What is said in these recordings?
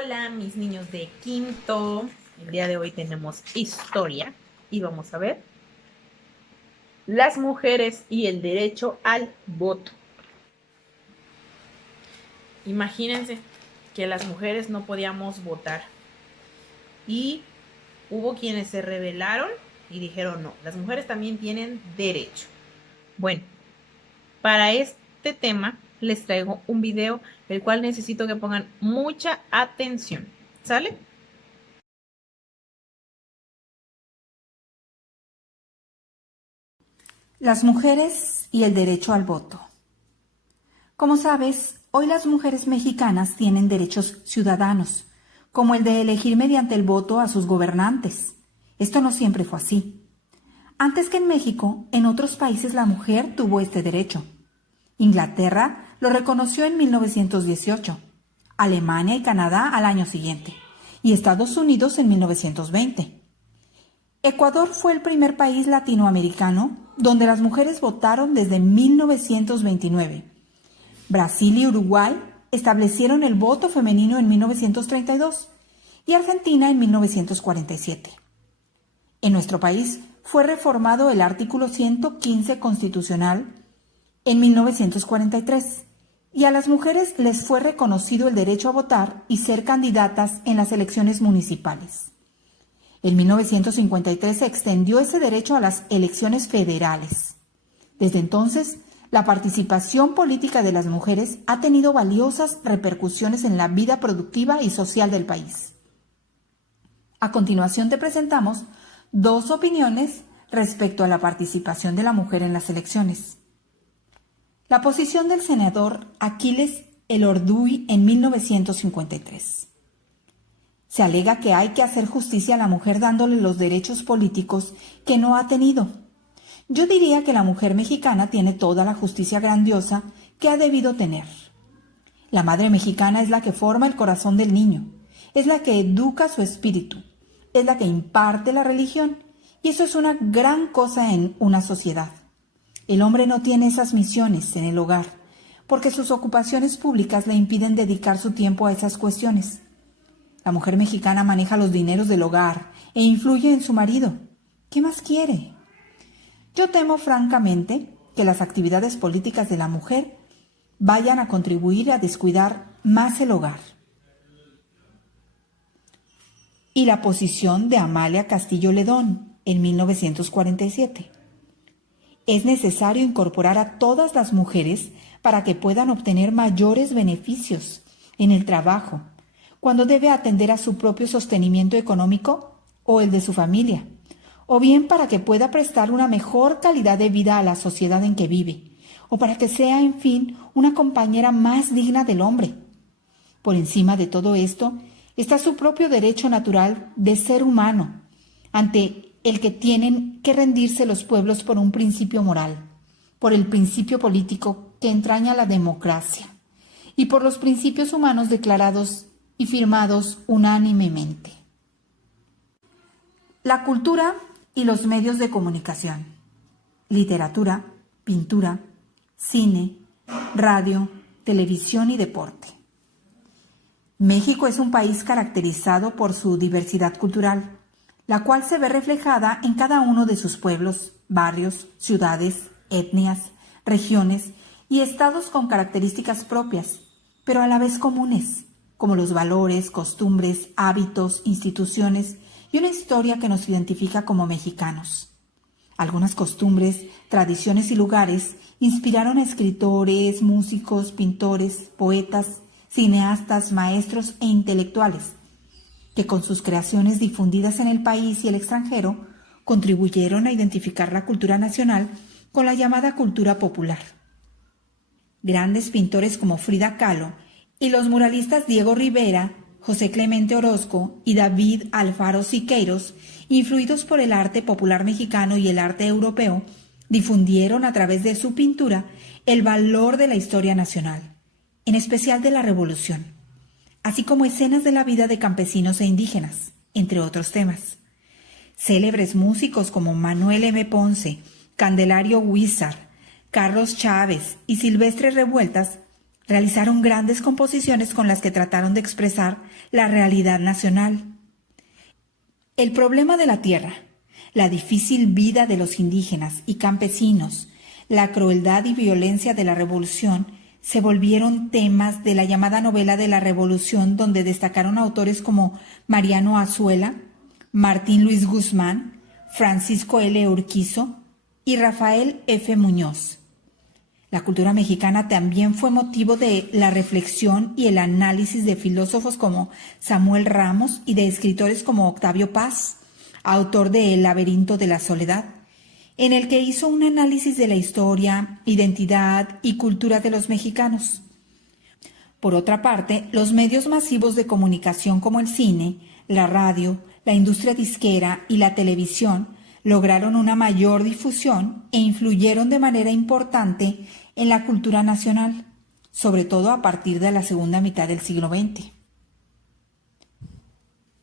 Hola, mis niños de quinto. El día de hoy tenemos historia y vamos a ver las mujeres y el derecho al voto. Imagínense que las mujeres no podíamos votar y hubo quienes se rebelaron y dijeron no, las mujeres también tienen derecho. Bueno, para este tema les traigo un video, el cual necesito que pongan mucha atención. ¿Sale? Las mujeres y el derecho al voto. Como sabes, hoy las mujeres mexicanas tienen derechos ciudadanos, como el de elegir mediante el voto a sus gobernantes. Esto no siempre fue así. Antes que en México, en otros países la mujer tuvo este derecho. Inglaterra lo reconoció en 1918, Alemania y Canadá al año siguiente, y Estados Unidos en 1920. Ecuador fue el primer país latinoamericano donde las mujeres votaron desde 1929. Brasil y Uruguay establecieron el voto femenino en 1932 y Argentina en 1947. En nuestro país fue reformado el artículo 115 constitucional en 1943 y a las mujeres les fue reconocido el derecho a votar y ser candidatas en las elecciones municipales. En 1953 se extendió ese derecho a las elecciones federales. Desde entonces, la participación política de las mujeres ha tenido valiosas repercusiones en la vida productiva y social del país. A continuación te presentamos dos opiniones respecto a la participación de la mujer en las elecciones. La posición del senador Aquiles Elorduy en 1953. Se alega que hay que hacer justicia a la mujer dándole los derechos políticos que no ha tenido. Yo diría que la mujer mexicana tiene toda la justicia grandiosa que ha debido tener. La madre mexicana es la que forma el corazón del niño, es la que educa su espíritu, es la que imparte la religión, y eso es una gran cosa en una sociedad. El hombre no tiene esas misiones en el hogar, porque sus ocupaciones públicas le impiden dedicar su tiempo a esas cuestiones. La mujer mexicana maneja los dineros del hogar e influye en su marido. ¿Qué más quiere? Yo temo francamente que las actividades políticas de la mujer vayan a contribuir a descuidar más el hogar. Y la posición de Amalia Castillo Ledón en 1947. Es necesario incorporar a todas las mujeres para que puedan obtener mayores beneficios en el trabajo, cuando debe atender a su propio sostenimiento económico o el de su familia, o bien para que pueda prestar una mejor calidad de vida a la sociedad en que vive, o para que sea, en fin, una compañera más digna del hombre. Por encima de todo esto está su propio derecho natural de ser humano, ante el que tienen que rendirse los pueblos por un principio moral, por el principio político que entraña la democracia, y por los principios humanos declarados y firmados unánimemente. La cultura y los medios de comunicación. Literatura, pintura, cine, radio, televisión y deporte. México es un país caracterizado por su diversidad cultural, la cual se ve reflejada en cada uno de sus pueblos, barrios, ciudades, etnias, regiones y estados con características propias, pero a la vez comunes, como los valores, costumbres, hábitos, instituciones y una historia que nos identifica como mexicanos. Algunas costumbres, tradiciones y lugares inspiraron a escritores, músicos, pintores, poetas, cineastas, maestros e intelectuales, que con sus creaciones difundidas en el país y el extranjero contribuyeron a identificar la cultura nacional con la llamada cultura popular. Grandes pintores como Frida Kahlo y los muralistas Diego Rivera, José Clemente Orozco y David Alfaro Siqueiros, influidos por el arte popular mexicano y el arte europeo, difundieron a través de su pintura el valor de la historia nacional, en especial de la Revolución, así como escenas de la vida de campesinos e indígenas, entre otros temas. Célebres músicos como Manuel M. Ponce, Candelario Huízar, Carlos Chávez y Silvestre Revueltas Realizaron grandes composiciones con las que trataron de expresar la realidad nacional. El problema de la tierra, la difícil vida de los indígenas y campesinos, la crueldad y violencia de la revolución se volvieron temas de la llamada novela de la Revolución, donde destacaron autores como Mariano Azuela, Martín Luis Guzmán, Francisco L. Urquizo y Rafael F. Muñoz. La cultura mexicana también fue motivo de la reflexión y el análisis de filósofos como Samuel Ramos y de escritores como Octavio Paz, autor de El laberinto de la soledad, en el que hizo un análisis de la historia, identidad y cultura de los mexicanos. Por otra parte, los medios masivos de comunicación como el cine, la radio, la industria disquera y la televisión lograron una mayor difusión e influyeron de manera importante en la cultura nacional, sobre todo a partir de la segunda mitad del siglo XX.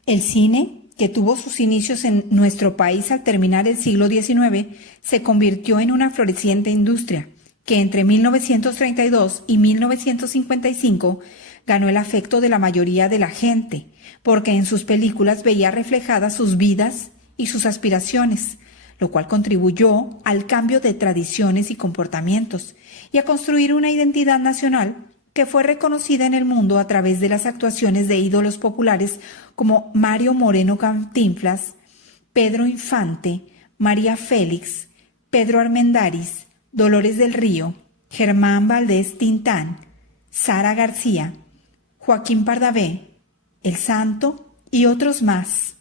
El cine, que tuvo sus inicios en nuestro país al terminar el siglo XIX, se convirtió en una floreciente industria que entre 1932 y 1955 ganó el afecto de la mayoría de la gente, porque en sus películas veía reflejadas sus vidas y sus aspiraciones, lo cual contribuyó al cambio de tradiciones y comportamientos y a construir una identidad nacional que fue reconocida en el mundo a través de las actuaciones de ídolos populares como Mario Moreno Cantinflas, Pedro Infante, María Félix, Pedro Armendáriz, Dolores del Río, Germán Valdés Tintán, Sara García, Joaquín Pardavé, El Santo y otros más.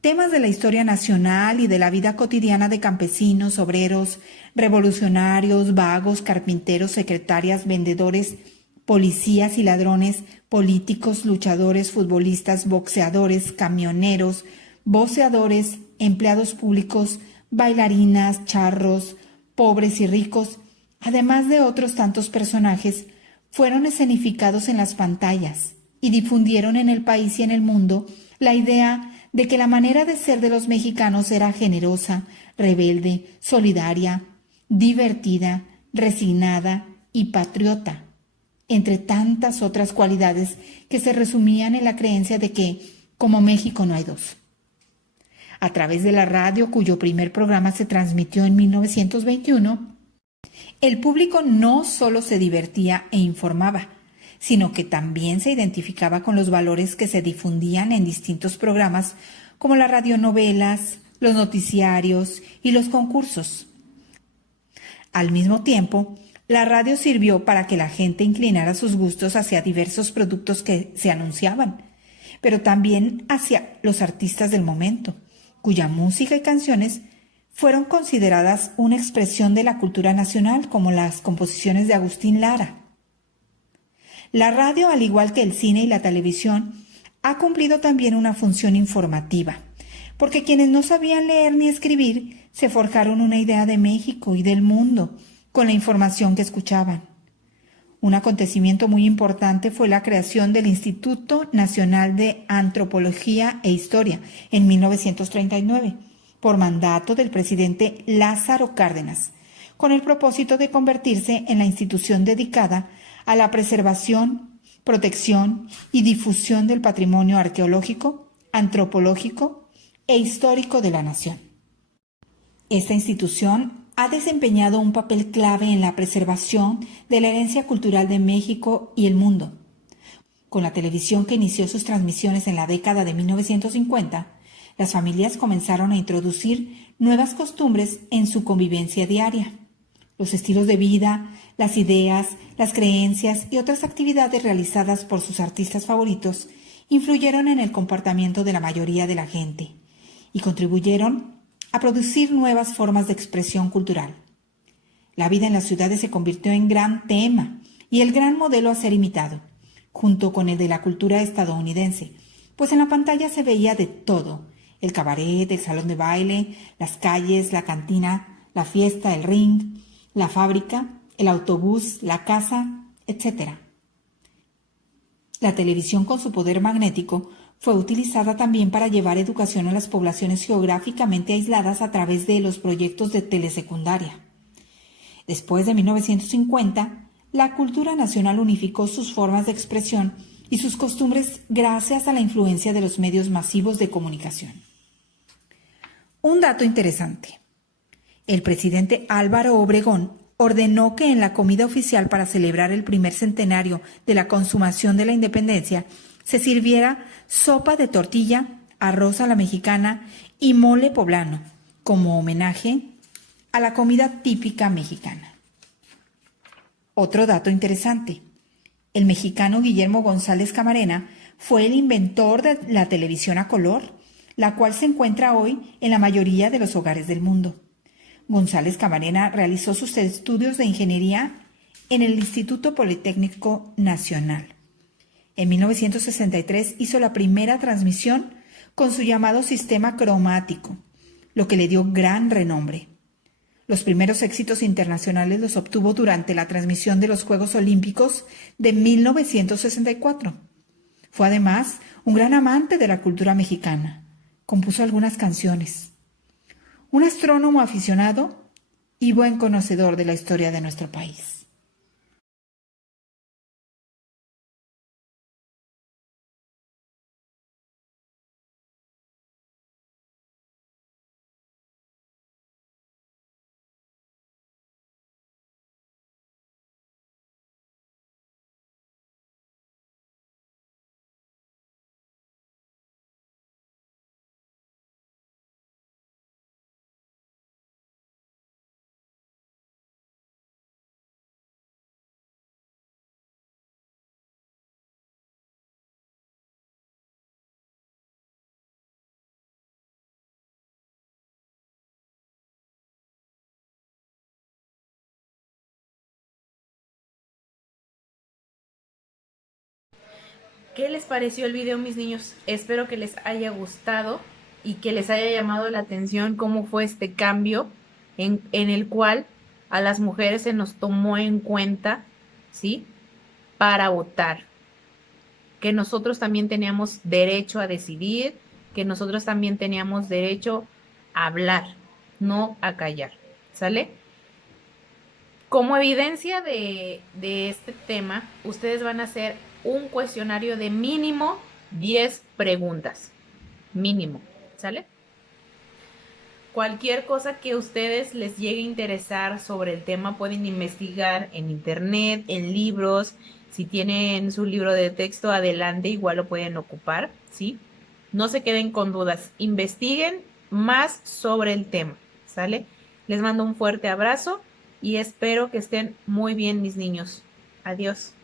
Temas de la historia nacional y de la vida cotidiana de campesinos, obreros, revolucionarios, vagos, carpinteros, secretarias, vendedores, policías y ladrones, políticos, luchadores, futbolistas, boxeadores, camioneros, voceadores, empleados públicos, bailarinas, charros, pobres y ricos, además de otros tantos personajes, fueron escenificados en las pantallas y difundieron en el país y en el mundo la idea de que la manera de ser de los mexicanos era generosa, rebelde, solidaria, divertida, resignada y patriota, entre tantas otras cualidades que se resumían en la creencia de que, como México, no hay dos. A través de la radio, cuyo primer programa se transmitió en 1921, el público no solo se divertía e informaba, sino que también se identificaba con los valores que se difundían en distintos programas como las radionovelas, los noticiarios y los concursos. Al mismo tiempo, la radio sirvió para que la gente inclinara sus gustos hacia diversos productos que se anunciaban, pero también hacia los artistas del momento, cuya música y canciones fueron consideradas una expresión de la cultura nacional, como las composiciones de Agustín Lara. La radio, al igual que el cine y la televisión, ha cumplido también una función informativa, porque quienes no sabían leer ni escribir se forjaron una idea de México y del mundo con la información que escuchaban. Un acontecimiento muy importante fue la creación del Instituto Nacional de Antropología e Historia en 1939, por mandato del presidente Lázaro Cárdenas, con el propósito de convertirse en la institución dedicada a la preservación, protección y difusión del patrimonio arqueológico, antropológico e histórico de la nación. Esta institución ha desempeñado un papel clave en la preservación de la herencia cultural de México y el mundo. Con la televisión, que inició sus transmisiones en la década de 1950, las familias comenzaron a introducir nuevas costumbres en su convivencia diaria. Los estilos de vida, las ideas, las creencias y otras actividades realizadas por sus artistas favoritos influyeron en el comportamiento de la mayoría de la gente y contribuyeron a producir nuevas formas de expresión cultural. La vida en las ciudades se convirtió en gran tema y el gran modelo a ser imitado, junto con el de la cultura estadounidense, pues en la pantalla se veía de todo: el cabaret, el salón de baile, las calles, la cantina, la fiesta, el ring, la fábrica, el autobús, la casa, etc. La televisión, con su poder magnético, fue utilizada también para llevar educación a las poblaciones geográficamente aisladas a través de los proyectos de telesecundaria. Después de 1950, la cultura nacional unificó sus formas de expresión y sus costumbres gracias a la influencia de los medios masivos de comunicación. Un dato interesante. El presidente Álvaro Obregón ordenó que en la comida oficial para celebrar el primer centenario de la consumación de la independencia se sirviera sopa de tortilla, arroz a la mexicana y mole poblano, como homenaje a la comida típica mexicana. Otro dato interesante. El mexicano Guillermo González Camarena fue el inventor de la televisión a color, la cual se encuentra hoy en la mayoría de los hogares del mundo. González Camarena realizó sus estudios de ingeniería en el Instituto Politécnico Nacional. En 1963 hizo la primera transmisión con su llamado sistema cromático, lo que le dio gran renombre. Los primeros éxitos internacionales los obtuvo durante la transmisión de los Juegos Olímpicos de 1964. Fue además un gran amante de la cultura mexicana. Compuso algunas canciones. Un astrónomo aficionado y buen conocedor de la historia de nuestro país. ¿Qué les pareció el video, mis niños? Espero que les haya gustado y que les haya llamado la atención cómo fue este cambio en el cual a las mujeres se nos tomó en cuenta, ¿sí? Para votar. Que nosotros también teníamos derecho a decidir, que nosotros también teníamos derecho a hablar, no a callar, ¿sale? Como evidencia de este tema, ustedes van a hacer un cuestionario de mínimo 10 preguntas. Mínimo, ¿sale? Cualquier cosa que a ustedes les llegue a interesar sobre el tema pueden investigar en internet, en libros. Si tienen su libro de texto, adelante, igual lo pueden ocupar, ¿sí? No se queden con dudas, investiguen más sobre el tema, ¿sale? Les mando un fuerte abrazo y espero que estén muy bien, mis niños. Adiós.